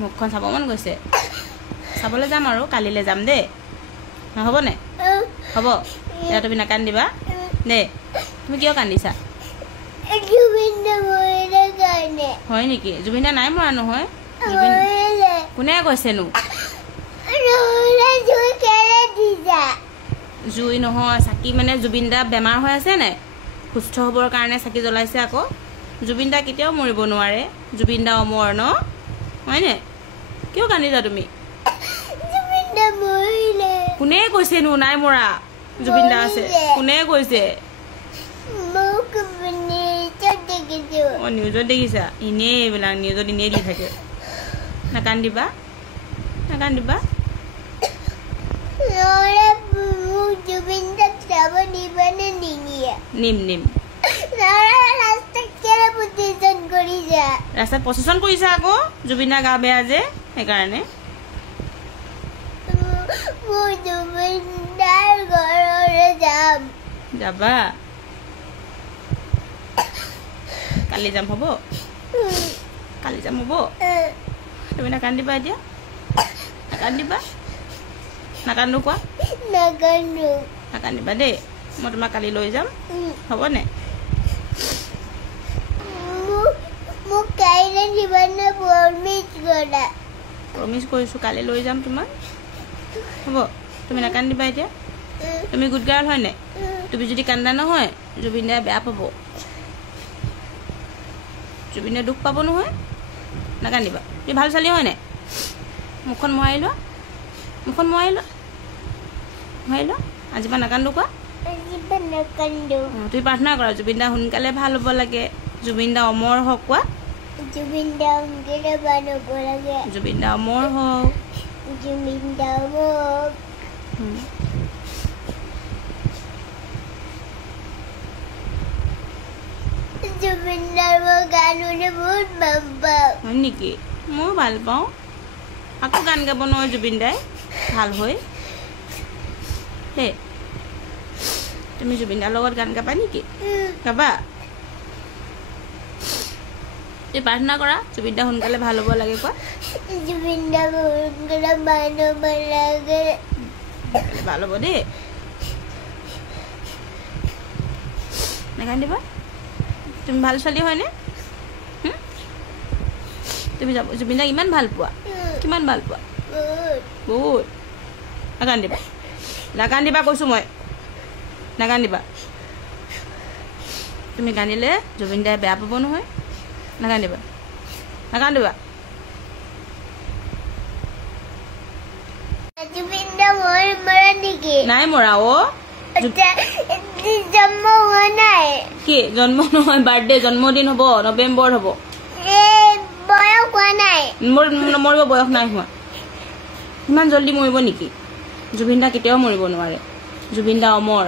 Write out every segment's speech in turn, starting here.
মুখখন চাব মন গৈছে চাবলৈ যাম আৰু কালিলৈ যাম দেই নহ'বনে হ'ব এতিয়া তুমি নাকান্দিবা দে তুমি কিয় কান্দিছা হয় নেকি জুবিন দা নাই মৰা নহয় কোনে কৈছেনো জুই নহয় চাকি মানে জুবিন দা বেমাৰ হৈ আছে নাই সুস্থ হ'বৰ কাৰণে চাকি জ্বলাইছে আকৌ জুবিন দা কেতিয়াও মৰিব নোৱাৰে জুবিন দা অমৰ ন হয়নে কিয় কান্দিছা তুমি কোনে কৈছেনো নাই মৰা জুবিন দা আছে কোনে কৈছে নিউজত দেখিছা এনেই এইবিলাক নিউজত এনেই দি থাকে নাকান্দিবা নাকান্দিবা নিম নিম ৰাস্তাত প্ৰচেছন কৰিছা আকৌ জুবিন দা গা বেয়া যে সেইকাৰণে যাবা কালি যাম হ'ব কালি যাম হ'ব তুমি নাকান্দিবা এতিয়া নাকান্দিবা নাকান্দো কোৱা নাকান্দিবা দেই মই তোমাক কালি লৈ যাম হ'বনে প্ৰমিছ কৰিছোঁ কালি লৈ যাম তোমাক হ'ব তুমি নাকান্দিবা এতিয়া তুমি গুড গাৰ্ল হয়নে তুমি যদি কান্দা নহয় জুবিন দাই বেয়া পাব জুবিন দাই দুখ পাব নহয় নাকান্দিবা তুমি ভাল ছোৱালী হয়নে মুখখন মোহাৰি লোৱা মুখখন মোহাৰি লোৱা আজিৰ পৰা নাকান্দো কোৱা তুমি প্ৰাৰ্থনা কৰা জুবিন দা সোনকালে ভাল হ'ব লাগে জুবিন দা অমৰ হওক কোৱা জুবিন দা অমৰ হওক হয় নেকি ময়ো ভাল পাওঁ আকৌ গান গাব নহয় জুবিন দাই ভাল হৈ দেই তুমি জুবিন দাৰ লগত গান গাবা নেকি গাবা তুমি প্ৰাৰ্থনা কৰা জুবিন দা সোনকালে ভাল হ'ব লাগে কোৱা জুবিন দা সোনকালে ভাল হ'ব দেই নাকান্দিবা তুমি ভাল ছোৱালী হয়নে তুমি জুবিন দাক ইমান ভাল পোৱা কিমান ভাল পোৱা বহুত নাকান্দিবা নাকান্দিবা কৈছোঁ মই নাকান্দিবা তুমি কান্দিলে জুবিন দাই বেয়া পাব নহয় নাকান্দিবা নাকান্দিবা নাই মৰা অ কি জন্ম নহয় বাৰ্থডে জন্মদিন হ'ব নৱেম্বৰত হ'ব মৰিব বয়স নাই হোৱা ইমান জলদি মৰিব নেকি জুবিন দা কেতিয়াও মৰিব নোৱাৰে জুবিন দা অমৰ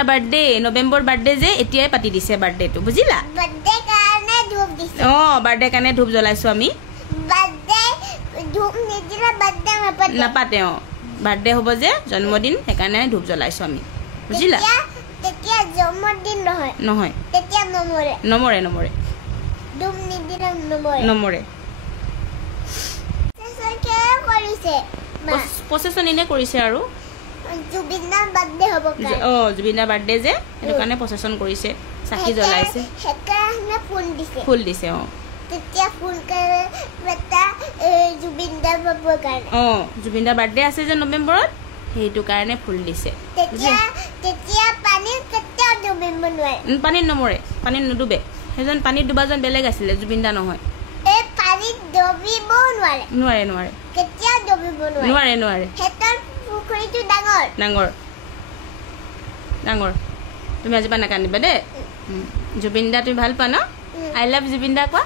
বাৰ্থডে নৱেম্বৰ বাৰ্থডে যে এতিয়াই পাতি দিছে বাৰ্থডেটো বুজিলা অঁ বাৰ্থডে কাৰণে ধূপ জ্বলাইছোঁ আমি নাপাতে অঁ বাৰ্থডে হ'ব যে জন্মদিন সেইকাৰণে ধূপ জ্বলাইছোঁ আমি বুজিলা নহয় নমৰে নমৰে নমৰে প্ৰচেছন এনে কৰিছে আৰু জুবিন দাৰ বাৰ্থডে যে সেইটো কাৰণে প্ৰচেছন কৰিছে চাকি জ্বলাইছে ফুল দিছে অঁ অঁ জুবিন দাৰ বাৰ্থডে আছে যে নৱেম্বৰত সেইটো কাৰণে ফুল দিছে পানীত নমৰে পানীত নুডুবে সেইজন পানীত ডুবাজন বেলেগ আছিলে জুবিন দা নহয় নোৱাৰে নোৱাৰে নোৱাৰে নোৱাৰে ডাঙৰ ডাঙৰ তুমি আজিৰ পৰা নাকান্দিবা দেই জুবিন দা তুমি ভাল পোৱা ন আই লাভ জুবিন দা কোৱা